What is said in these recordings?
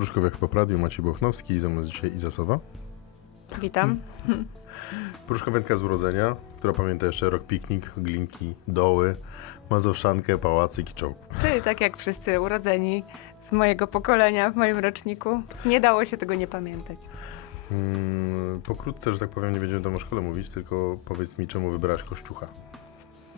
Pruszkowiak po radiu, Maciej Bochnowski, ze mną dzisiaj Iza Sowa. Witam. Pruszkowianka z urodzenia, która pamięta jeszcze rok piknik, glinki, doły, mazowszankę, pałacyk i czołg. Ty, tak jak wszyscy urodzeni z mojego pokolenia w moim roczniku, nie dało się tego nie pamiętać. Mm, pokrótce, że tak powiem, nie będziemy tam o szkole mówić, tylko powiedz mi, czemu wybrałaś Kościucha.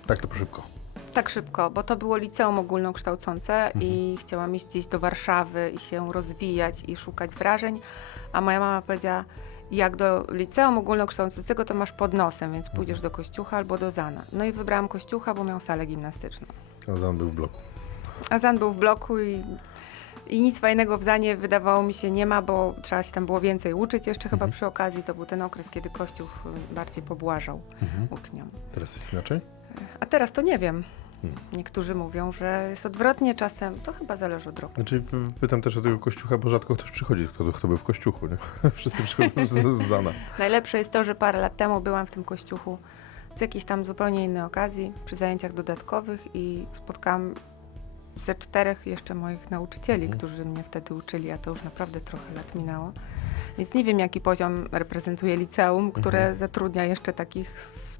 Tak to szybko. Tak szybko, bo to było liceum ogólnokształcące i chciałam iść gdzieś do Warszawy i się rozwijać i szukać wrażeń, a moja mama powiedziała, jak do liceum ogólnokształcącego to masz pod nosem, więc pójdziesz do Kościucha albo do Zana. No i wybrałam Kościucha, bo miał salę gimnastyczną. A Zan był w bloku. A Zan był w bloku i, i nic fajnego w Zanie wydawało mi się nie ma, bo trzeba się tam było więcej uczyć jeszcze chyba przy okazji. To był ten okres, kiedy Kościół bardziej pobłażał uczniom. Teraz jest inaczej? A teraz to nie wiem. Hmm. Niektórzy mówią, że jest odwrotnie czasem. To chyba zależy od roku. Znaczy, pytam też o tego Kościucha, bo rzadko ktoś przychodzi, kto, kto był w Kościuchu, nie? Wszyscy przychodzą z, z Zana. Najlepsze jest to, że parę lat temu byłam w tym kościuchu z jakiejś tam zupełnie innej okazji, przy zajęciach dodatkowych i spotkałam ze czterech jeszcze moich nauczycieli, Mhm. którzy mnie wtedy uczyli, a to już naprawdę trochę lat minęło. Więc nie wiem, jaki poziom reprezentuje liceum, które Mhm. zatrudnia jeszcze takich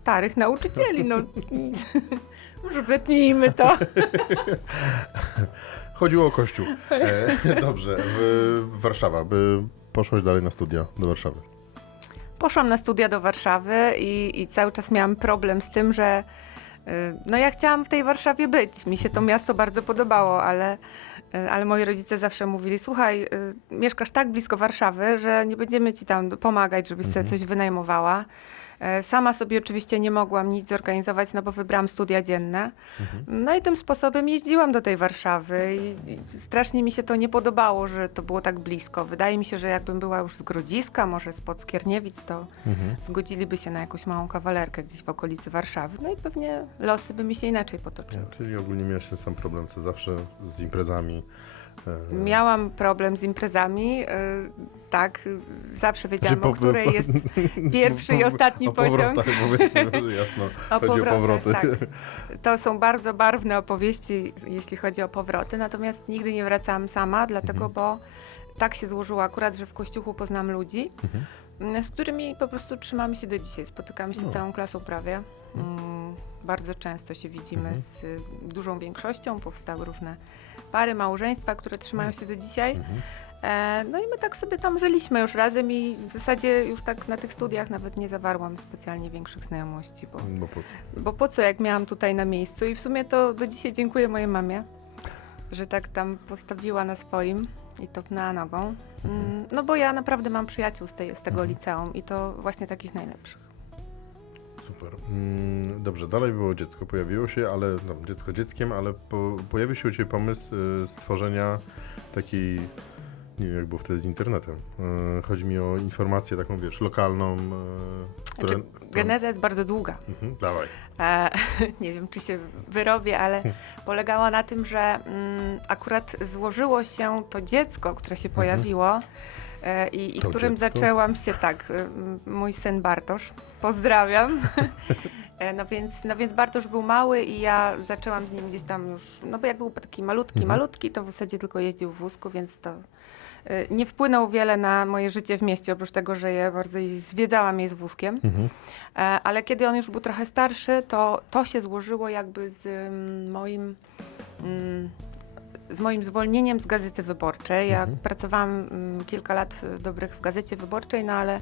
starych nauczycieli. No, może wytnijmy to. Chodziło o Kościół. E, dobrze, w, Warszawa. By poszłaś dalej na studia do Warszawy. Poszłam na studia do Warszawy i, i cały czas miałam problem z tym, że no ja chciałam w tej Warszawie być. Mi się to miasto bardzo podobało, ale, y, ale moi rodzice zawsze mówili, słuchaj, y, mieszkasz tak blisko Warszawy, że nie będziemy ci tam pomagać, żebyś sobie coś wynajmowała. E, Sama sobie oczywiście nie mogłam nic zorganizować, no bo wybrałam studia dzienne. No i tym sposobem jeździłam do tej Warszawy i, strasznie mi się to nie podobało, że to było tak blisko. Wydaje mi się, że jakbym była już z Grodziska, może spod Skierniewic, to zgodziliby się na jakąś małą kawalerkę gdzieś w okolicy Warszawy. No i pewnie losy by mi się inaczej potoczyły. Czyli ogólnie miałeś ten sam problem, co zawsze z imprezami. E, Miałam problem z imprezami, y, tak, zawsze wiedziałam, po- o której jest pierwszy i ostatni o pociąg. powiedzmy, jasno. O chodzi o powrotach, powroty. tak. To są bardzo barwne opowieści, jeśli chodzi o powroty, natomiast nigdy nie wracałam sama, dlatego, Mhm. bo tak się złożyło akurat, że w Kościuchu poznam ludzi, Mhm. z którymi po prostu trzymamy się do dzisiaj. Spotykamy się No. całą klasą prawie. Mm, Bardzo często się widzimy Mhm. z dużą większością. Powstały różne pary, małżeństwa, które trzymają się do dzisiaj. Mhm. E, no i my tak sobie tam żyliśmy już razem i w zasadzie już tak na tych studiach nawet nie zawarłam specjalnie większych znajomości, bo Bo po co? bo po co, jak miałam tutaj na miejscu? I w sumie to do dzisiaj dziękuję mojej mamie, że tak tam postawiła na swoim i topnęła nogą. Mm, No bo ja naprawdę mam przyjaciół z, tej, z tego Mhm. liceum i to właśnie takich najlepszych. Super. Mm, Dobrze, dalej było dziecko, pojawiło się, ale no, dziecko dzieckiem, ale po, pojawił się u Ciebie pomysł y, stworzenia takiej, nie wiem jak było wtedy z internetem. Y, chodzi mi o informację taką, wiesz, lokalną. Y, która, Znaczy, geneza jest bardzo długa. Mhm, dawaj. E, nie wiem, czy się wyrobię, ale polegała na tym, że mm, akurat złożyło się to dziecko, które się pojawiło e, i, i To którym dziecko? zaczęłam się, tak, y, mój syn Bartosz, pozdrawiam. E, No więc, no więc Bartosz był mały i ja zaczęłam z nim gdzieś tam już, no bo jak był taki malutki, Mhm. malutki, to w zasadzie tylko jeździł w wózku, więc to y, nie wpłynął wiele na moje życie w mieście, oprócz tego, że je bardziej zwiedzałam je z wózkiem. Mhm. E, Ale kiedy on już był trochę starszy, to to się złożyło jakby z mm, moim, mm, z moim zwolnieniem z Gazety Wyborczej. Ja Mhm. pracowałam mm, kilka lat dobrych w Gazecie Wyborczej, no ale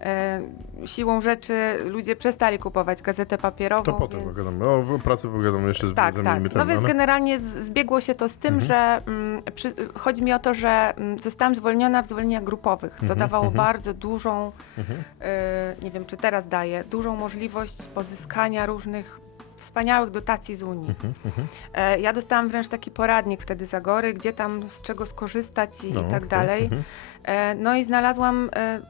e, siłą rzeczy ludzie przestali kupować gazetę papierową. To potem więc... pogadamy. O, pracy pogadamy jeszcze z Tak, tak. No więc ale- generalnie zbiegło się to z tym, Mhm. że mm, przy, chodzi mi o to, że mm, zostałam zwolniona w zwolnieniach grupowych, co Mhm, dawało mhm. bardzo dużą, Mhm. y, nie wiem czy teraz daje, dużą możliwość pozyskania różnych wspaniałych dotacji z Unii. Mhm, mhm. E, ja dostałam wręcz taki poradnik wtedy z Agory, gdzie tam z czego skorzystać i, No, i tak okej, dalej. mhm. E, no i znalazłam, e,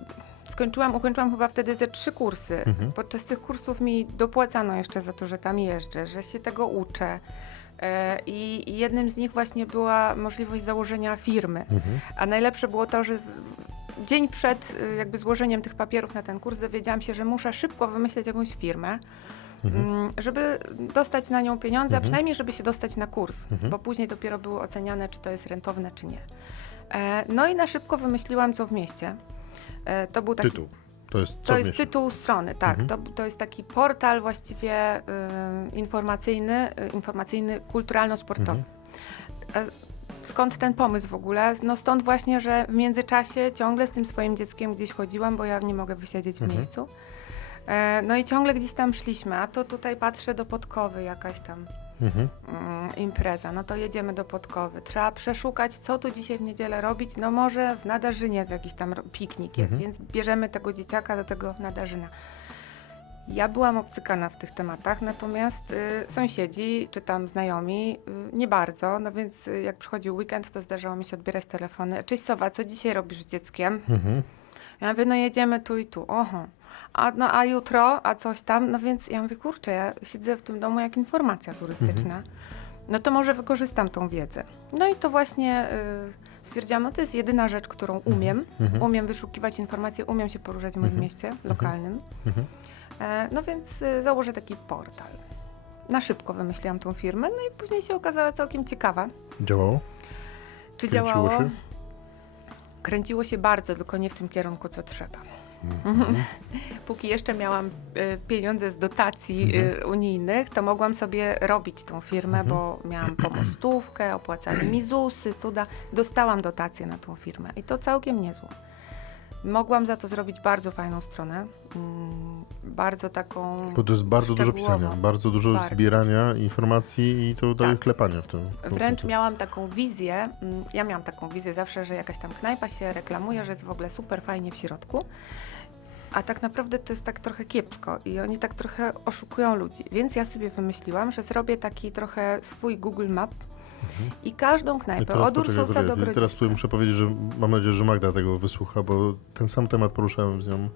skończyłam, ukończyłam chyba wtedy ze trzy kursy. Podczas tych kursów mi dopłacano jeszcze za to, że tam jeżdżę, że się tego uczę. E, I i jednym z nich właśnie była możliwość założenia firmy. Mhm. A najlepsze było to, że z, dzień przed y, jakby złożeniem tych papierów na ten kurs dowiedziałam się, że muszę szybko wymyśleć jakąś firmę, Mhm. mm, żeby dostać na nią pieniądze, a Mhm. przynajmniej żeby się dostać na kurs, Mhm. bo później dopiero były oceniane, czy to jest rentowne, czy nie. E, no i na szybko wymyśliłam, co w mieście. E, to był taki Tytuł. To jest To jest tytuł strony, tak. Mhm. To, to jest taki portal właściwie y, informacyjny, y, informacyjny, kulturalno-sportowy. Mhm. E, Skąd ten pomysł w ogóle? No stąd właśnie, że w międzyczasie ciągle z tym swoim dzieckiem gdzieś chodziłam, bo ja nie mogę wysiedzieć w Mhm. miejscu. E, no i ciągle gdzieś tam szliśmy, a to tutaj patrzę do Podkowy jakaś tam Mhm. mm, impreza, no to jedziemy do Podkowy. Trzeba przeszukać, co tu dzisiaj w niedzielę robić. No może w Nadarzynie jakiś tam piknik jest, Mhm. więc bierzemy tego dzieciaka do tego Nadarzyna. Ja byłam obcykana w tych tematach, natomiast y, sąsiedzi czy tam znajomi y, nie bardzo, no więc y, jak przychodził weekend, to zdarzało mi się odbierać telefony. Cześć Sowa, co dzisiaj robisz z dzieckiem? Mhm. Ja mówię, no jedziemy tu i tu, oho. A, no, a jutro, a coś tam, no więc ja mówię, kurczę, ja siedzę w tym domu jak informacja turystyczna. No to może wykorzystam tą wiedzę. No i to właśnie y, stwierdziłam, no to jest jedyna rzecz, którą umiem. Mhm. Umiem wyszukiwać informacje, umiem się poruszać w moim Mhm. mieście lokalnym. Mhm. E, no więc y, założę taki portal. Na szybko wymyśliłam tą firmę, no i później się okazała całkiem ciekawa. Działało? Czy Kręciło działało? się? Kręciło się bardzo, tylko nie w tym kierunku, co trzeba. Mhm. Póki jeszcze miałam y, pieniądze z dotacji y, unijnych, to mogłam sobie robić tą firmę, Mhm. bo miałam pomostówkę, opłacali mi ZUSy, cuda. Dostałam dotację na tą firmę i to całkiem niezłą. Mogłam za to zrobić bardzo fajną stronę, mm, bardzo taką... Bo to jest bardzo dużo pisania, bardzo dużo Bardzo. zbierania informacji i to daje Tak. klepania w tym. Wręcz miałam taką wizję, mm, ja miałam taką wizję zawsze, że jakaś tam knajpa się reklamuje, że jest w ogóle super fajnie w środku, a tak naprawdę to jest tak trochę kiepsko i oni tak trochę oszukują ludzi. Więc ja sobie wymyśliłam, że zrobię taki trochę swój Google Map i każdą I knajpę, teraz, od Ursusa do Grodziska. teraz tutaj muszę powiedzieć, że mam nadzieję, że Magda tego wysłucha, bo ten sam temat poruszałem z nią.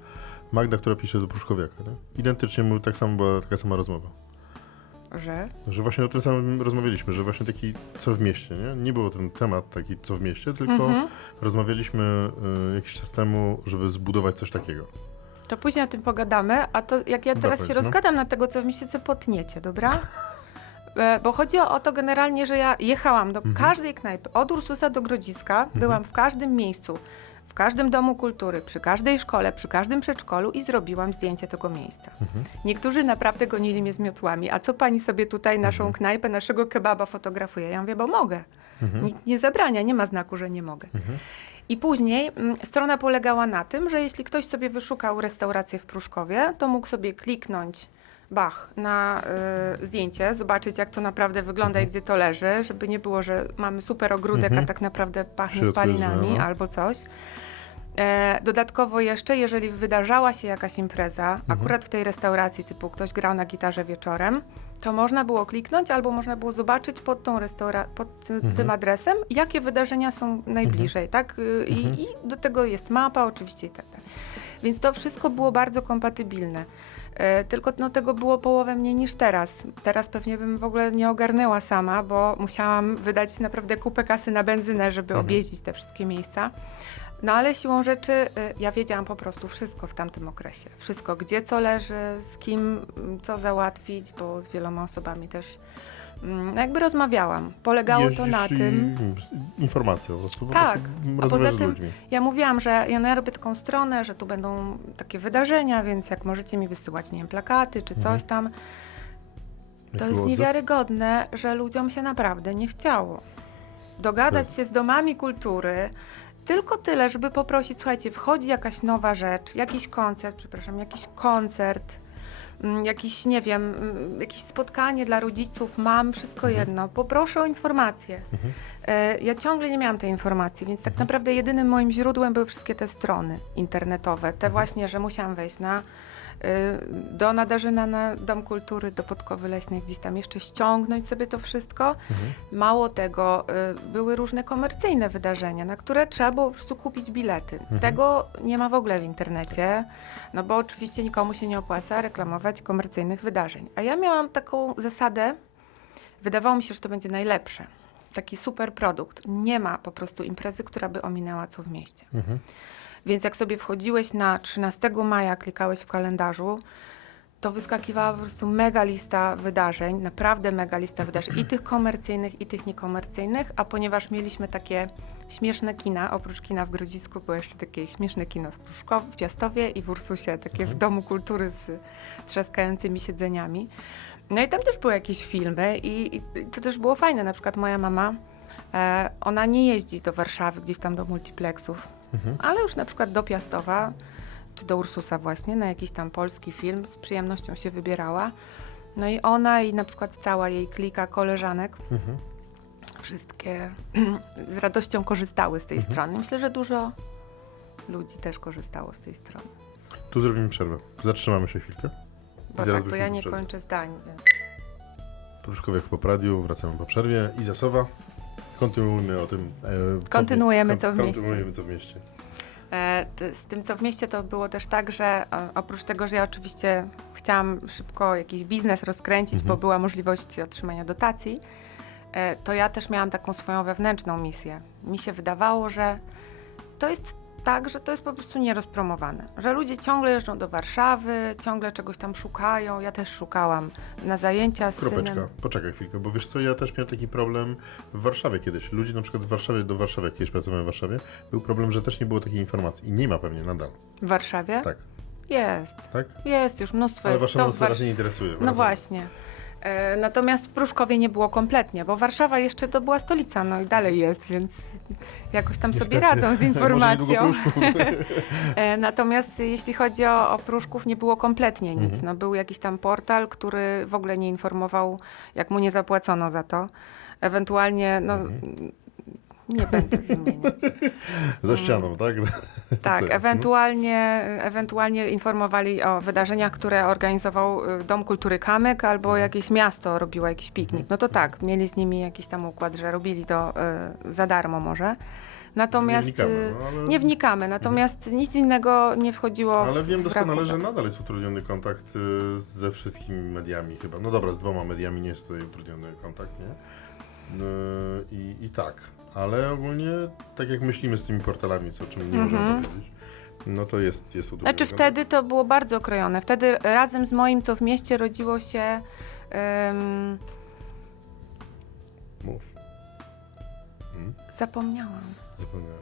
Magda, która pisze do Pruszkowiaka. Nie? Identycznie mu tak samo była taka sama rozmowa. Że? Że właśnie o tym samym rozmawialiśmy, że właśnie taki co w mieście, nie? Nie był ten temat taki co w mieście, tylko Mhm. rozmawialiśmy y, jakiś czas temu, żeby zbudować coś takiego. To później o tym pogadamy, a to jak ja teraz Dawaj, się no. rozgadam na tego, co w mieście, potniecie, dobra? E, Bo chodzi o, to generalnie, że ja jechałam do Mhm. każdej knajpy, od Ursusa do Grodziska, byłam w każdym miejscu, w każdym domu kultury, przy każdej szkole, przy każdym przedszkolu i zrobiłam zdjęcie tego miejsca. Mhm. Niektórzy naprawdę gonili mnie z miotłami. A co pani sobie tutaj naszą Mhm. knajpę, naszego kebaba fotografuje? Ja mówię, bo mogę. Mhm. Nikt nie zabrania, nie ma znaku, że nie mogę. Mhm. I później mm, strona polegała na tym, że jeśli ktoś sobie wyszukał restaurację w Pruszkowie, to mógł sobie kliknąć bach na y, zdjęcie, zobaczyć jak to naprawdę wygląda i gdzie to leży, żeby nie było, że mamy super ogródek, Mhm. a tak naprawdę pachnie spalinami no. albo coś. E, dodatkowo jeszcze, jeżeli wydarzała się jakaś impreza, Mhm. akurat w tej restauracji, typu ktoś grał na gitarze wieczorem, to można było kliknąć albo można było zobaczyć pod, tą restaura- pod y, tym adresem, jakie wydarzenia są najbliżej, tak? Y, I, Mhm. I do tego jest mapa oczywiście i tak dalej. Więc to wszystko było bardzo kompatybilne. E, Tylko no, tego było połowę mniej niż teraz. Teraz pewnie bym w ogóle nie ogarnęła sama, bo musiałam wydać naprawdę kupę kasy na benzynę, żeby Mhm. objeździć te wszystkie miejsca. No ale siłą rzeczy y, ja wiedziałam po prostu wszystko w tamtym okresie. Wszystko, gdzie co leży, z kim mm, co załatwić, bo z wieloma osobami też mm, no jakby rozmawiałam. Polegało to na Jeździsz tym. informacje po prostu. Po Tak, prostu a rozmawiasz poza tym-. Ja mówiłam, że ja, no ja robię taką stronę, że tu będą takie wydarzenia, więc jak możecie mi wysyłać, nie wiem, plakaty czy coś Mhm. tam. Jaki To jest niewiarygodne, że ludziom się naprawdę nie chciało. Dogadać To się jest- z domami kultury, tylko tyle, żeby poprosić, słuchajcie, wchodzi jakaś nowa rzecz, jakiś koncert, przepraszam, jakiś koncert, mm, jakiś, nie wiem, mm, jakieś spotkanie dla rodziców, mam, wszystko Mhm. jedno. Poproszę o informacje. Mhm. E, Ja ciągle nie miałam tej informacji, więc tak naprawdę jedynym moim źródłem były wszystkie te strony internetowe. Te właśnie, że musiałam wejść na, do Nadarzyna na Dom Kultury, do Podkowy Leśnej, gdzieś tam jeszcze ściągnąć sobie to wszystko. Mhm. Mało tego, y, były różne komercyjne wydarzenia, na które trzeba było po prostu kupić bilety. Mhm. Tego nie ma w ogóle w internecie, no bo oczywiście nikomu się nie opłaca reklamować komercyjnych wydarzeń. A ja miałam taką zasadę, wydawało mi się, że to będzie najlepsze. Taki super produkt. Nie ma po prostu imprezy, która by ominęła co w mieście. Mhm. Więc jak sobie wchodziłeś na 13 maja, klikałeś w kalendarzu, to wyskakiwała po prostu mega lista wydarzeń, naprawdę mega lista wydarzeń, i tych komercyjnych, i tych niekomercyjnych, a ponieważ mieliśmy takie śmieszne kina, oprócz kina w Grodzisku było jeszcze takie śmieszne kino w, Pruszko, w Piastowie i w Ursusie, takie w Domu Kultury z trzaskającymi siedzeniami. No i tam też były jakieś filmy i, i to też było fajne, na przykład moja mama, e, ona nie jeździ do Warszawy, gdzieś tam do multiplexów, Mhm. ale już na przykład do Piastowa, czy do Ursusa właśnie, na jakiś tam polski film, z przyjemnością się wybierała. No i ona i na przykład cała jej klika koleżanek, Mhm. wszystkie z radością korzystały z tej Mhm. strony. Myślę, że dużo ludzi też korzystało z tej strony. Tu zrobimy przerwę. Zatrzymamy się chwilkę. Bo, tak, bo ja nie przerwie. kończę zdań. Więc. Pruszkowiak po radiu, wracamy po przerwie. Iza Sowa. Kontynuujmy o tym. E, co Kontynuujemy, w, co w mieście. Kontynuujemy co w mieście. E, t- Z tym, co w mieście, to było też tak, że e, oprócz tego, że ja oczywiście chciałam szybko jakiś biznes rozkręcić, Mhm. bo była możliwość otrzymania dotacji, e, to ja też miałam taką swoją wewnętrzną misję. Mi się wydawało, że to jest tak, że to jest po prostu nierozpromowane. Że ludzie ciągle jeżdżą do Warszawy, ciągle czegoś tam szukają. Ja też szukałam na zajęcia z Kropeczka. synem. Poczekaj chwilkę, bo wiesz co, ja też miałem taki problem w Warszawie kiedyś. Ludzie na przykład w Warszawie, do Warszawy, jak kiedyś pracowałem w Warszawie, był problem, że też nie było takiej informacji. I nie ma pewnie nadal. W Warszawie? Tak, Jest. tak? Jest, już mnóstwo Ale jest. Warszawa nas w teraz Warsz- nie interesuje. No właśnie. E, Natomiast w Pruszkowie nie było kompletnie, bo Warszawa jeszcze to była stolica, no i dalej jest, więc jakoś tam sobie Niestety. radzą z informacją. E, Natomiast jeśli chodzi o, o Pruszków, nie było kompletnie nic. Mhm. No, był jakiś tam portal, który w ogóle nie informował, jak mu nie zapłacono za to. Ewentualnie, no, Mhm. Nie będę wymieniać. Za ścianą, tak? Tak, jest, no? ewentualnie, ewentualnie informowali o wydarzeniach, które organizował y, Dom Kultury Kamyk albo Mhm. jakieś miasto robiło jakiś piknik. No to tak, mieli z nimi jakiś tam układ, że robili to y, za darmo może. Natomiast Nie wnikamy, y, no, ale... nie wnikamy, natomiast nic innego nie wchodziło Ale wiem doskonale, że nadal jest utrudniony kontakt y, ze wszystkimi mediami chyba. No dobra, z dwoma mediami nie jest tutaj utrudniony kontakt, nie? No, i, I tak, ale ogólnie tak jak myślimy z tymi portalami, co o czym nie możemy Mhm. powiedzieć, no to jest, jest utrudniony Znaczy wtedy to było bardzo okrojone. Wtedy razem z moim, co w mieście rodziło się... ym, Mów. Hmm? zapomniałam. Zapomniałaś.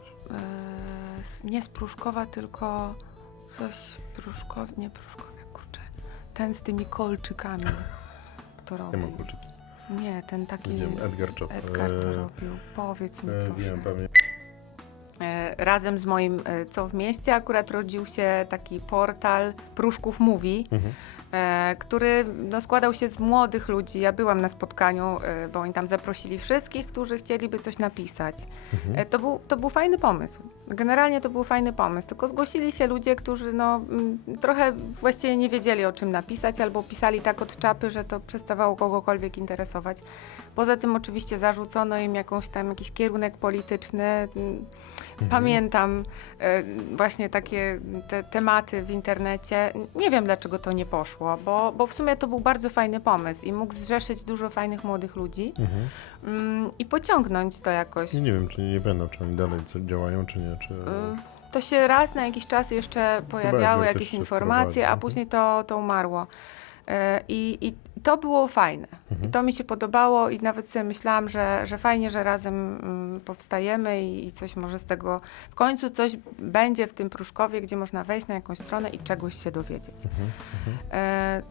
S- nie z Pruszkowa, tylko coś Pruszkow, nie Pruszkowie, kurczę. Ten z tymi kolczykami to Ja robił. mam kluczyki. Nie, ten taki Widziałem Edgar Chop. Edgar to E, robił. Powiedz mi e, proszę. Wiem, pewnie. E, razem z moim Co w mieście akurat rodził się taki portal Pruszków Mówi, Mhm. E, który no, składał się z młodych ludzi. Ja byłam na spotkaniu, e, bo oni tam zaprosili wszystkich, którzy chcieliby coś napisać. Mhm. E, To był, to był fajny pomysł. Generalnie to był fajny pomysł, tylko zgłosili się ludzie, którzy no, mm, trochę właściwie nie wiedzieli o czym napisać, albo pisali tak od czapy, że to przestawało kogokolwiek interesować. Poza tym oczywiście zarzucono im jakąś tam jakiś kierunek polityczny. Mhm. Pamiętam e, właśnie takie te tematy w internecie. Nie wiem dlaczego to nie poszło, bo, bo w sumie to był bardzo fajny pomysł i mógł zrzeszyć dużo fajnych młodych ludzi Mhm. mm, i pociągnąć to jakoś. Nie, nie wiem, czy nie będą, czy oni dalej co, działają, czy nie, czy... Y, To się raz na jakiś czas jeszcze pojawiały też jakieś się informacje, wprowadził, a mhm. później to, to umarło. Y, I, I to było fajne. Mhm. I to mi się podobało i nawet sobie myślałam, że, że fajnie, że razem mm, powstajemy i, i coś może z tego, w końcu coś będzie w tym Pruszkowie, gdzie można wejść na jakąś stronę i czegoś się dowiedzieć. Mhm. Mhm. E,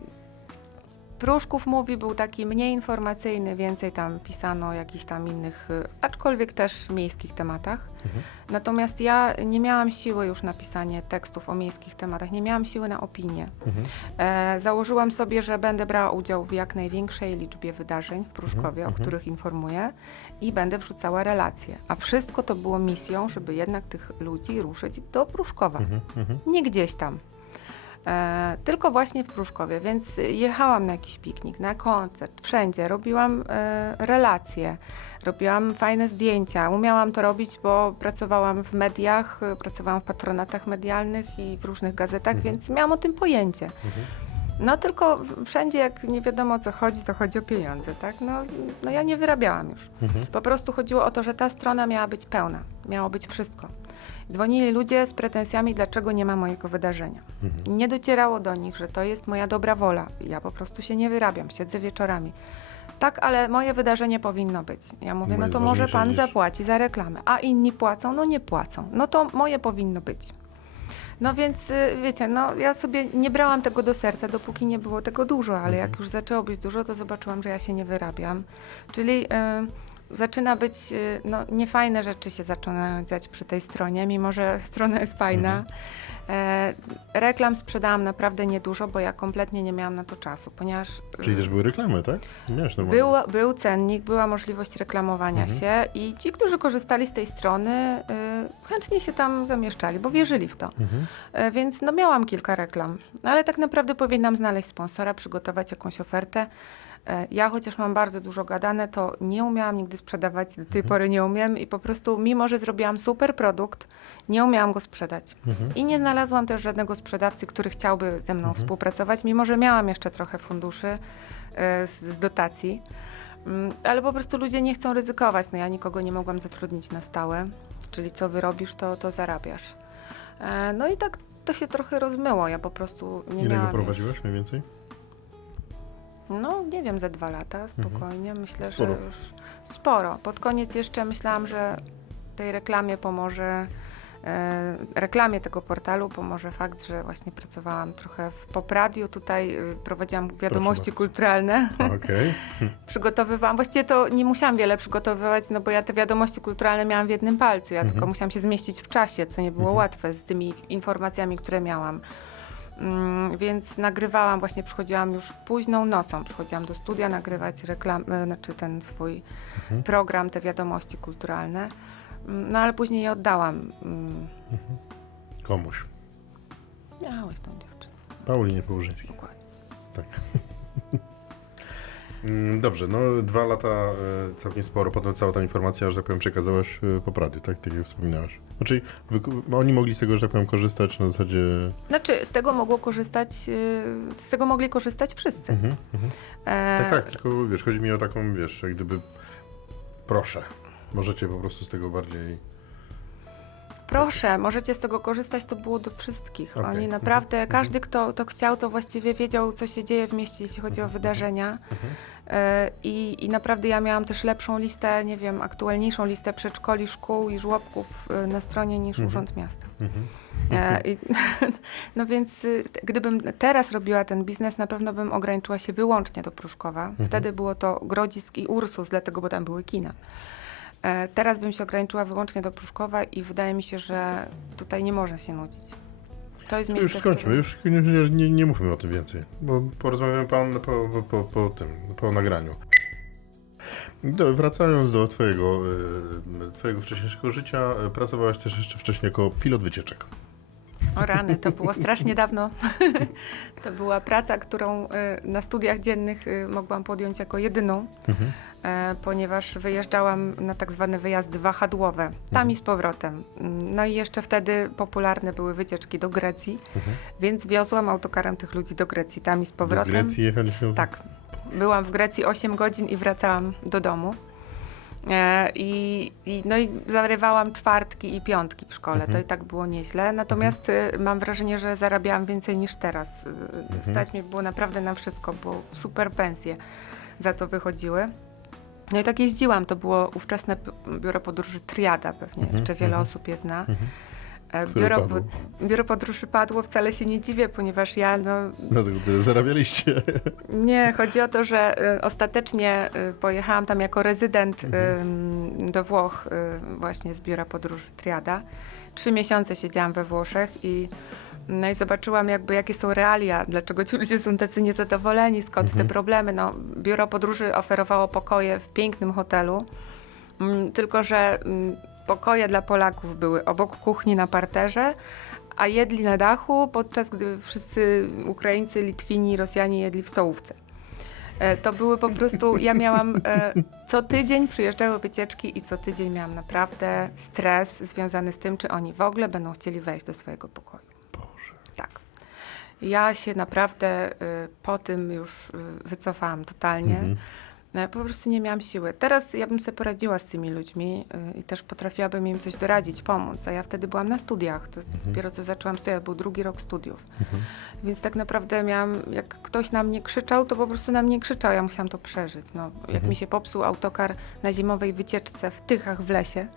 Pruszków mówi był taki mniej informacyjny, więcej tam pisano o jakichś tam innych, y, aczkolwiek też miejskich tematach. Mhm. Natomiast ja nie miałam siły już na pisanie tekstów o miejskich tematach, nie miałam siły na opinię. Mhm. E, założyłam sobie, że będę brała udział w jak największej liczbie wydarzeń w Pruszkowie, Mhm, o których informuję i będę wrzucała relacje. A wszystko to było misją, żeby jednak tych ludzi ruszyć do Pruszkowa Mhm. Mhm. nie gdzieś tam. E, tylko właśnie w Pruszkowie, więc jechałam na jakiś piknik, na koncert, wszędzie. Robiłam e, relacje, robiłam fajne zdjęcia. Umiałam to robić, bo pracowałam w mediach, e, pracowałam w patronatach medialnych i w różnych gazetach, Mhm. więc miałam o tym pojęcie. Mhm. No tylko wszędzie, jak nie wiadomo o co chodzi, to chodzi o pieniądze, tak? No, no ja nie wyrabiałam już. Mhm. Po prostu chodziło o to, że ta strona miała być pełna, miało być wszystko. Dzwonili ludzie z pretensjami, dlaczego nie ma mojego wydarzenia. Mhm. Nie docierało do nich, że to jest moja dobra wola. Ja po prostu się nie wyrabiam, siedzę wieczorami. Tak, ale moje wydarzenie powinno być. Ja mówię, no jest to może pan gdzieś. zapłaci za reklamę, a inni płacą, no nie płacą. No to moje powinno być. No więc y, wiecie, no ja sobie nie brałam tego do serca, dopóki nie było tego dużo, ale jak już zaczęło być dużo, to zobaczyłam, że ja się nie wyrabiam. Czyli y, zaczyna być, y, no niefajne rzeczy się zaczynają dziać przy tej stronie, mimo że strona jest fajna. E, reklam sprzedałam naprawdę niedużo, bo ja kompletnie nie miałam na to czasu, ponieważ y, Czyli też były reklamy, tak? Miałeś normalnie. był, był cennik, była możliwość reklamowania Mhm. się i ci, którzy korzystali z tej strony, y, chętnie się tam zamieszczali, bo wierzyli w to. Mhm. E, Więc no miałam kilka reklam, ale tak naprawdę powinnam znaleźć sponsora, przygotować jakąś ofertę. E, Ja chociaż mam bardzo dużo gadane, to nie umiałam nigdy sprzedawać, do tej Mhm. pory nie umiem i po prostu mimo, że zrobiłam super produkt, nie umiałam go sprzedać. Mhm. I nie znalazłam też żadnego sprzedawcy, który chciałby ze mną Mhm. współpracować, mimo że miałam jeszcze trochę funduszy e, z, z dotacji. Mm, Ale po prostu ludzie nie chcą ryzykować. No ja nikogo nie mogłam zatrudnić na stałe, czyli co wyrobisz, to, to zarabiasz. E, No i tak to się trochę rozmyło. Ja po prostu nie Ile go miałam. prowadziłeś Już, mniej więcej? No nie wiem, ze dwa lata spokojnie. Myślę, Mhm. Sporo. że już sporo. Pod koniec jeszcze myślałam, że tej reklamie pomoże. e, Reklamie tego portalu pomoże fakt, że właśnie pracowałam trochę w popradiu. Tutaj y, prowadziłam wiadomości bardzo. kulturalne. Okej. przygotowywałam. Właściwie to nie musiałam wiele przygotowywać, no bo ja te wiadomości kulturalne miałam w jednym palcu. Ja Mhm. tylko musiałam się zmieścić w czasie, co nie było Mhm. łatwe z tymi informacjami, które miałam. Mm, więc nagrywałam, właśnie przychodziłam już późną nocą, przychodziłam do studia nagrywać reklam, e, znaczy ten swój Mhm. program, te wiadomości kulturalne. Mm, No ale później je oddałam. Mm, Komuś. Miałeś tą dziewczynę, Paulinie Połużyńskiej. dokładnie. Mm, Dobrze, no dwa lata e, całkiem sporo, potem cała ta informacja, że tak powiem, przekazałaś e, po pradiu, tak? Tak jak wspominałaś. Znaczy, oni mogli z tego, że tak powiem, korzystać na zasadzie... Znaczy, z tego mogło korzystać, y, z tego mogli korzystać wszyscy. Mhm, mhm. E, Tak, tak, tylko wiesz, chodzi mi o taką, wiesz, jak gdyby... Proszę, możecie po prostu z tego bardziej... Proszę, możecie z tego korzystać, to było do wszystkich. Okej. Oni Mhm. naprawdę, każdy, kto to chciał, to właściwie wiedział, co się dzieje w mieście, jeśli chodzi o wydarzenia. Mhm. E, I, I naprawdę ja miałam też lepszą listę, nie wiem, aktualniejszą listę przedszkoli, szkół i żłobków e, na stronie niż Mhm. Urząd Miasta. Mhm. E, i, no więc y, gdybym teraz robiła ten biznes, na pewno bym ograniczyła się wyłącznie do Pruszkowa. Mhm. Wtedy było to Grodzisk i Ursus, dlatego, bo tam były kina. Teraz bym się ograniczyła wyłącznie do Pruszkowa i wydaje mi się, że tutaj nie można się nudzić. To jest miejsce, już skończmy, już nie, nie, nie, mówmy o tym więcej, bo porozmawiamy pan po, po, po, po tym, po nagraniu. Do, wracając do twojego, y, twojego wcześniejszego życia, y, pracowałaś też jeszcze wcześniej jako pilot wycieczek. O rany, to było strasznie dawno. to była praca, którą y, na studiach dziennych y, mogłam podjąć jako jedyną. Mhm. e, ponieważ wyjeżdżałam na tak zwane wyjazdy wahadłowe, tam i z powrotem. Mm, No i jeszcze wtedy popularne były wycieczki do Grecji, Mhm. więc wiozłam autokarem tych ludzi do Grecji, tam i z Do powrotem. Grecji jechaliście? Tak. Byłam w Grecji 8 godzin i wracałam do domu. E, I, i, no i zarywałam czwartki i piątki w szkole. Mhm. To i tak było nieźle. Natomiast y, mam wrażenie, że zarabiałam więcej niż teraz. Y, Mhm. Stać mi było naprawdę na wszystko, bo super pensje za to wychodziły. No i tak jeździłam. To było ówczesne biuro podróży Triada pewnie. Mhm, Jeszcze wiele mhm. osób je zna. Mhm. E, Biuro, padło. biuro podróży padło, wcale się nie dziwię, ponieważ ja no, Dlatego tyle zarabialiście. nie, chodzi o to, że y, ostatecznie y, pojechałam tam jako rezydent Mhm. do Włoch, y, właśnie z biura podróży Triada. Trzy miesiące siedziałam we Włoszech i, no i zobaczyłam jakby jakie są realia, dlaczego ci ludzie są tacy niezadowoleni, skąd Mhm. te problemy. No, biuro podróży oferowało pokoje w pięknym hotelu, tylko że pokoje dla Polaków były obok kuchni na parterze, a jedli na dachu, podczas gdy wszyscy Ukraińcy, Litwini, Rosjanie jedli w stołówce. E, To były po prostu, ja miałam e, co tydzień przyjeżdżały wycieczki i co tydzień miałam naprawdę stres związany z tym, czy oni w ogóle będą chcieli wejść do swojego pokoju. Boże. Tak. Ja się naprawdę y, po tym już y, wycofałam totalnie. Mhm. No, ja po prostu nie miałam siły. Teraz ja bym sobie poradziła z tymi ludźmi y, i też potrafiłabym im coś doradzić, pomóc. A ja wtedy byłam na studiach. To Dopiero co zaczęłam studiać, był drugi rok studiów. Więc tak naprawdę miałam, jak ktoś na mnie krzyczał, to po prostu na mnie krzyczał. Ja musiałam to przeżyć. No, jak mi się popsuł autokar na zimowej wycieczce w Tychach w lesie,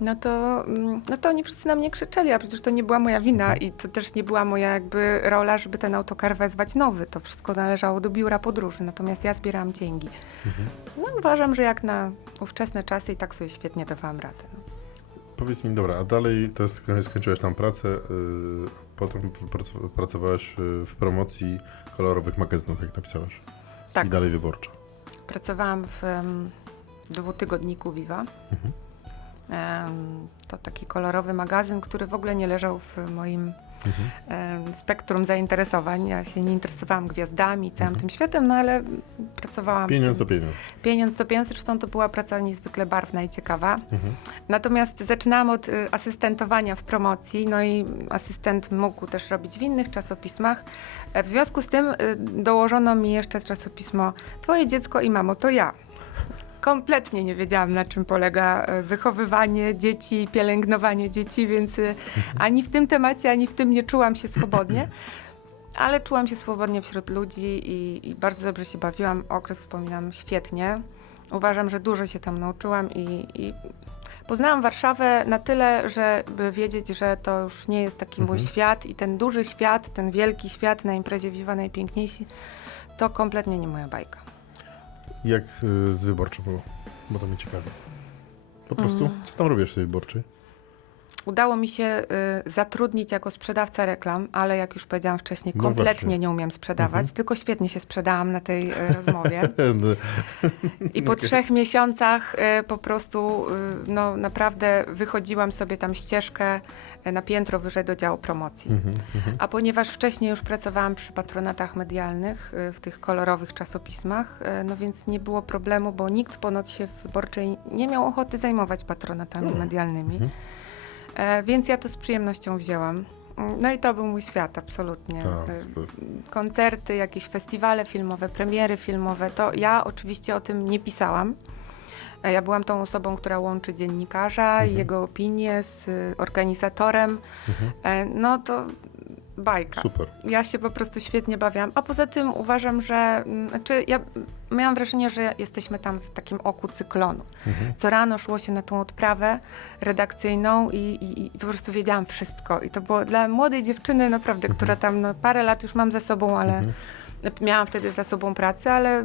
no to, mm, no to oni wszyscy na mnie krzyczeli, a przecież to nie była moja wina i to też nie była moja jakby rola, żeby ten autokar wezwać nowy. To wszystko należało do biura podróży, natomiast ja zbierałam dzięki. No uważam, że jak na ówczesne czasy i tak sobie świetnie dawałam radę. No. Powiedz mi, dobra, a dalej to jest, skończyłaś tam pracę, yy, potem prac- pracowałaś yy, w promocji kolorowych magazynów, jak napisałaś. Tak. I dalej wyborcza. Pracowałam w um, dwutygodniku Viva. Mhm. To taki kolorowy magazyn, który w ogóle nie leżał w moim Mhm. spektrum zainteresowań. Ja się nie interesowałam gwiazdami, całym Mhm. tym światem, no ale pracowałam. Pieniądz to pieniądz. Pieniądz to pieniądz, zresztą to była praca niezwykle barwna i ciekawa. Mhm. Natomiast zaczynałam od y, asystentowania w promocji, no i asystent mógł też robić w innych czasopismach. E, W związku z tym y, dołożono mi jeszcze czasopismo Twoje dziecko i mamo, to ja. Kompletnie nie wiedziałam, na czym polega e, wychowywanie dzieci, pielęgnowanie dzieci, więc y, ani w tym temacie, ani w tym nie czułam się swobodnie. Ale czułam się swobodnie wśród ludzi i, i bardzo dobrze się bawiłam. Okres wspominam świetnie. Uważam, że dużo się tam nauczyłam i, i poznałam Warszawę na tyle, żeby wiedzieć, że to już nie jest taki mój Mhm. świat i ten duży świat, ten wielki świat na imprezie Viva najpiękniejsi, to kompletnie nie moja bajka. Jak yy, z wyborczą było? Bo to mnie ciekawi. Po prostu, Mm. co tam robisz w tej wyborczej? Udało mi się y, zatrudnić jako sprzedawca reklam, ale jak już powiedziałam wcześniej, No kompletnie właśnie. nie umiem sprzedawać, Mhm. tylko świetnie się sprzedałam na tej y, rozmowie. No, I po trzech miesiącach y, po prostu y, no, naprawdę wychodziłam sobie tam ścieżkę y, na piętro wyżej do działu promocji. mhm, mhm. A ponieważ wcześniej już pracowałam przy patronatach medialnych y, w tych kolorowych czasopismach, y, no więc nie było problemu, bo nikt ponoć się w wyborczej nie miał ochoty zajmować patronatami Mm. medialnymi. Mhm. E, więc ja to z przyjemnością wzięłam. Mm, No i to był mój świat, absolutnie. Tak, super. koncerty, jakieś festiwale filmowe, premiery filmowe, to ja oczywiście o tym nie pisałam. E, Ja byłam tą osobą, która łączy dziennikarza i Mhm. jego opinię z y, organizatorem. Mhm. E, No to bajka. Super. Ja się po prostu świetnie bawiłam. A poza tym uważam, że mm, znaczy ja miałam wrażenie, że jesteśmy tam w takim oku cyklonu. Mhm. Co rano szło się na tą odprawę redakcyjną i, i, i po prostu wiedziałam wszystko. I to było dla młodej dziewczyny naprawdę, która tam no, parę lat już mam za sobą, ale Mhm. miałam wtedy za sobą pracę, ale,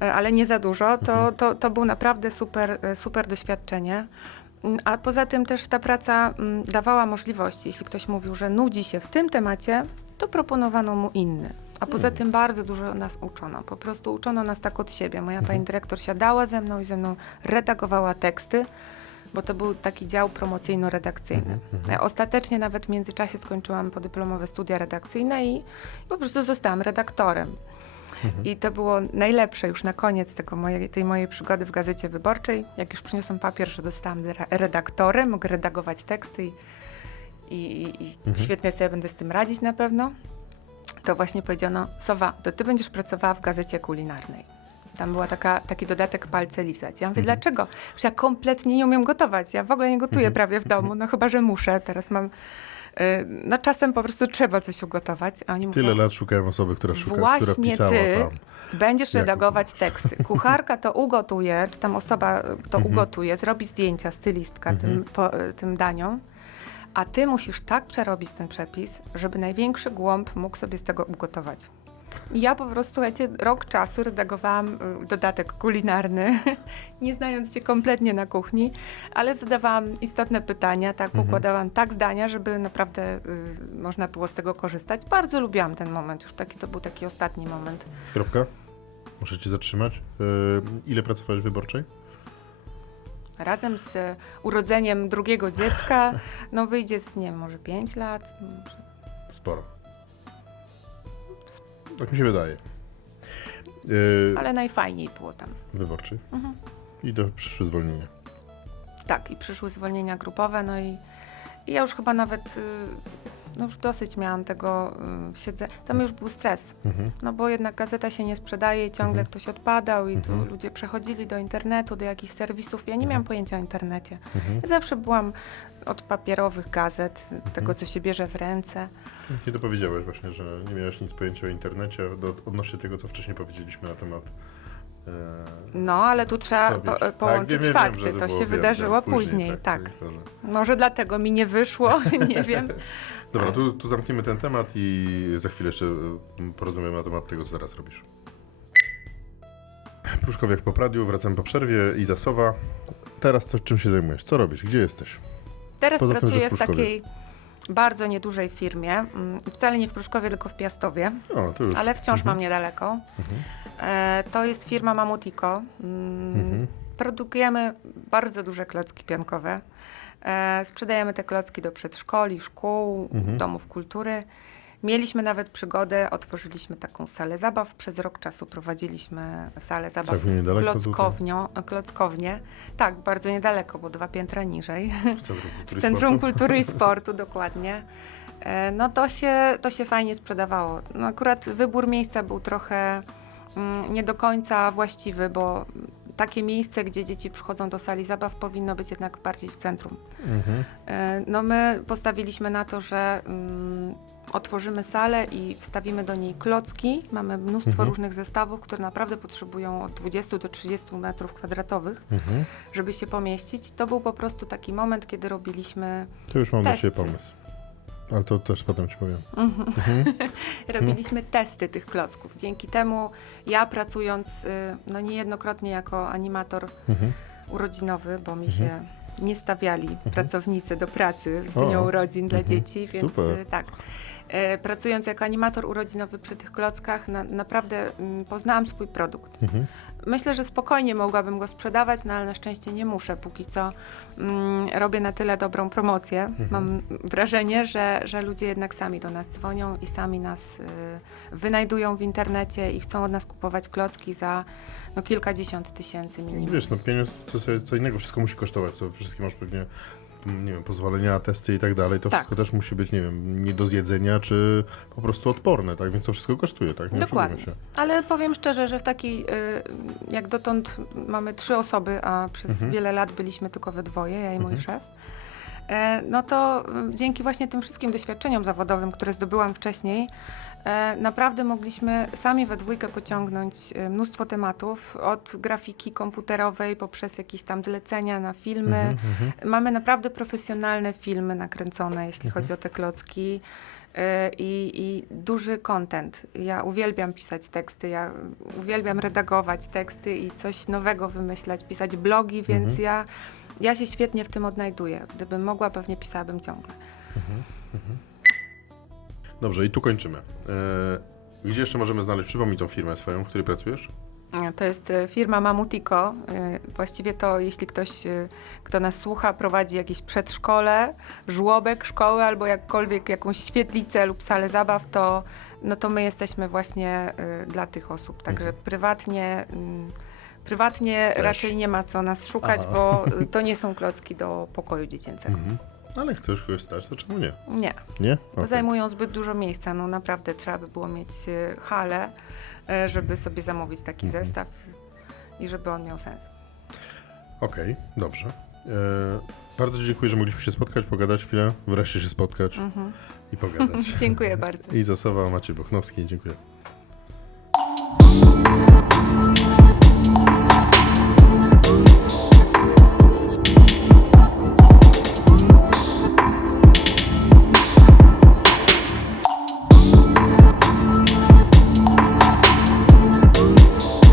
ale nie za dużo. To, Mhm. to, to było naprawdę super, super doświadczenie. Mm, A poza tym też ta praca mm, dawała możliwości. Jeśli ktoś mówił, że nudzi się w tym temacie, to proponowano mu inny. A poza Mhm. tym bardzo dużo nas uczono. Po prostu uczono nas tak od siebie. Moja Mhm. pani dyrektor siadała ze mną i ze mną redagowała teksty, bo to był taki dział promocyjno-redakcyjny. Mhm, mhm. Ja Ostatecznie nawet w międzyczasie skończyłam podyplomowe studia redakcyjne i po prostu zostałam redaktorem. Mhm. I to było najlepsze już na koniec tego mojej, tej mojej przygody w Gazecie Wyborczej. Jak już przyniosłam papier, że dostałam re- redaktorem, mogę redagować teksty i, i, i, i Mhm. świetnie sobie będę z tym radzić na pewno, to właśnie powiedziano, Sowa, to ty będziesz pracowała w Gazecie Kulinarnej. Tam była taka, taki dodatek palce lizać. Ja mówię, Mhm. dlaczego? Przecież ja kompletnie nie umiem gotować. Ja w ogóle nie gotuję Mhm. prawie w domu, no chyba, że muszę. Teraz mam... y, No czasem po prostu trzeba coś ugotować, a oni mówią, Tyle lat szukałem osoby, która szuka, która Właśnie pisała ty. tam. Będziesz Jak- redagować teksty. Kucharka to ugotuje, czy tam osoba to Mhm. ugotuje, zrobi zdjęcia, stylistka Mhm. tym, po, y, tym daniom, a ty musisz tak przerobić ten przepis, żeby największy głąb mógł sobie z tego ugotować. Ja po prostu, słuchajcie, rok czasu redagowałam y, dodatek kulinarny, nie znając się kompletnie na kuchni, ale zadawałam istotne pytania, tak Mhm. układałam tak zdania, żeby naprawdę y, można było z tego korzystać. Bardzo lubiłam ten moment, już taki to był taki ostatni moment. Kropka. Muszę cię zatrzymać. Yy, ile pracowałeś w wyborczej? Razem z urodzeniem drugiego dziecka, no wyjdzie z, nie wiem, może 5 lat. może- Sporo. Tak mi się wydaje. Yy, Ale najfajniej było tam. Wyborczej. Mhm. I do przyszłe zwolnienia. Tak, i przyszły zwolnienia grupowe, no i, I ja już chyba nawet, y, no już dosyć miałam tego y, siedzę. Tam już był stres, Mhm. no bo jednak gazeta się nie sprzedaje, ciągle Mhm. ktoś odpadał i tu Mhm. ludzie przechodzili do internetu, do jakichś serwisów. Ja nie Mhm. miałam pojęcia o internecie. Mhm. Ja zawsze byłam od papierowych gazet, Mhm. tego co się bierze w ręce. Nie dopowiedziałeś właśnie, że nie miałeś nic pojęcia o internecie do, odnośnie tego, co wcześniej powiedzieliśmy na temat e, No, ale tu trzeba po, wiesz. połączyć wiem, wiem, fakty. że to było, się wiem, wydarzyło wiem, później, tak. Wiktorze. Może dlatego mi nie wyszło, nie wiem. Dobra, tu, tu zamkniemy ten temat i za chwilę jeszcze e, porozmawiamy na temat tego, co teraz robisz. Pruszkowiak po radiu, wracamy po przerwie. Iza Sowa. Teraz co, czym się zajmujesz? Co robisz? Gdzie jesteś? Teraz Poza tym, pracuję w w Pruszkowie. takiej bardzo niedużej firmie. mm, Wcale nie w Pruszkowie, tylko w Piastowie, O, to już. ale wciąż Mhm. mam niedaleko. E, to jest firma Mamutiko. Mm, Mhm. Produkujemy bardzo duże klocki piankowe. E, sprzedajemy te klocki do przedszkoli, szkół, Mhm. domów kultury. Mieliśmy nawet przygodę, otworzyliśmy taką salę zabaw. Przez rok czasu prowadziliśmy salę zabaw klockownią, klockownię. Tak, bardzo niedaleko, bo dwa piętra niżej. w Centrum Kultury W Centrum. Kultury i Sportu, dokładnie. E, No to się, to się fajnie sprzedawało. No akurat wybór miejsca był trochę mm, nie do końca właściwy, bo takie miejsce, gdzie dzieci przychodzą do sali zabaw, powinno być jednak bardziej w centrum. Mhm. E, No my postawiliśmy na to, że mm, otworzymy salę i wstawimy do niej klocki. Mamy mnóstwo Mhm. różnych zestawów, które naprawdę potrzebują od 20 do 30 metrów kwadratowych, Mhm. żeby się pomieścić. To był po prostu taki moment, kiedy robiliśmy To już mam Testy. pomysł. Ale to też potem Ci powiem. Mhm. Mhm. Robiliśmy testy tych klocków. Dzięki temu ja pracując y, no niejednokrotnie jako animator Mhm. urodzinowy, bo mi się nie stawiali pracownicy do pracy w Mhm. O. dniu urodzin dla Mhm. dzieci, więc Super. y, tak. Y, Pracując jako animator urodzinowy przy tych klockach, na, naprawdę mm, poznałam swój produkt. Mhm. Myślę, że spokojnie mogłabym go sprzedawać, no ale na szczęście nie muszę. Póki co mm, robię na tyle dobrą promocję. Mhm. Mam wrażenie, że, że ludzie jednak sami do nas dzwonią i sami nas y, wynajdują w internecie i chcą od nas kupować klocki za no, kilkadziesiąt tysięcy minimum. Wiesz, no pieniądz to co, co innego, wszystko musi kosztować, to wszystkie masz pewnie, nie wiem, pozwolenia, testy i tak dalej, to Tak. wszystko też musi być, nie wiem, nie do zjedzenia, czy po prostu odporne, tak, więc to wszystko kosztuje, tak, nie Dokładnie. się. Ale powiem szczerze, że w takiej, y, jak dotąd mamy trzy osoby, a przez Mhm. wiele lat byliśmy tylko we dwoje, ja i mój Mhm. szef, e, no to y, dzięki właśnie tym wszystkim doświadczeniom zawodowym, które zdobyłam wcześniej, naprawdę mogliśmy sami we dwójkę pociągnąć y, mnóstwo tematów, od grafiki komputerowej poprzez jakieś tam zlecenia na filmy. Mhm, mhm. Mamy naprawdę profesjonalne filmy nakręcone, jeśli Mhm. chodzi o te klocki. y, I, I duży content. Ja uwielbiam pisać teksty, ja uwielbiam redagować teksty i coś nowego wymyślać, pisać blogi, więc ja, ja się świetnie w tym odnajduję. Gdybym mogła, pewnie pisałabym ciągle. Dobrze, i tu kończymy. E, gdzie jeszcze możemy znaleźć, przypomnij tą firmę swoją, w której pracujesz? To jest e, firma Mamutiko. E, Właściwie to, jeśli ktoś, e, kto nas słucha, prowadzi jakieś przedszkole, żłobek, szkołę albo jakkolwiek jakąś świetlicę lub salę zabaw, to, no to my jesteśmy właśnie e, dla tych osób. Także Mhm. prywatnie, mm, prywatnie Też. raczej nie ma co nas szukać, Aha. bo e, to nie są klocki do pokoju dziecięcego. Mhm. Ale chcesz kogoś stać, to czemu nie? Nie, Nie? Okej. zajmują zbyt dużo miejsca. No naprawdę trzeba by było mieć e, halę, e, żeby sobie zamówić taki Mhm. zestaw i żeby on miał sens. Okej, dobrze. E, bardzo Ci dziękuję, że mogliśmy się spotkać, pogadać chwilę, wreszcie się spotkać Mhm. i pogadać. Dziękuję bardzo. I zasowa Maciej Bochnowski, dziękuję.